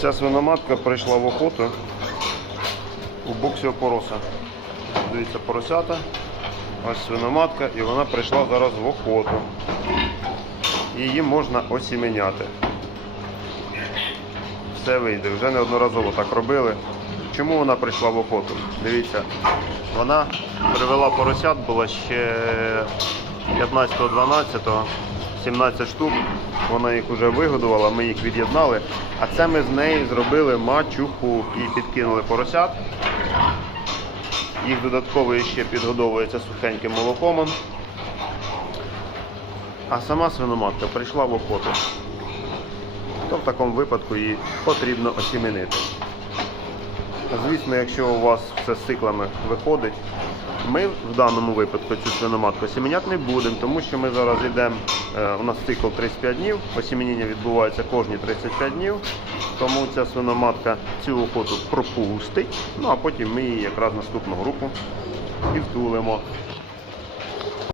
Ця свиноматка прийшла в охоту у боксі опороса. Дивіться, поросята. Ось свиноматка, і вона прийшла зараз в охоту. Її можна осіменяти. Все вийде. Вже неодноразово так робили. Чому вона прийшла в охоту? Дивіться, вона привела поросят, було ще 15-12, 17 штук. Вона їх вже вигодувала, ми їх від'єднали. А це ми з неї зробили мачуху і підкинули поросят. Їх додатково ще підгодовується сухеньким молоком. А сама свиноматка прийшла в охоту. То в такому випадку її потрібно осіменити. Звісно, якщо у вас все з циклами виходить, ми в даному випадку цю свиноматку осіменяти не будемо, тому що ми зараз йдемо, е, у нас цикл 35 днів, осіменіння відбувається кожні 35 днів, тому ця свиноматка цю охоту пропустить, ну а потім ми її якраз наступну групу і втулимо.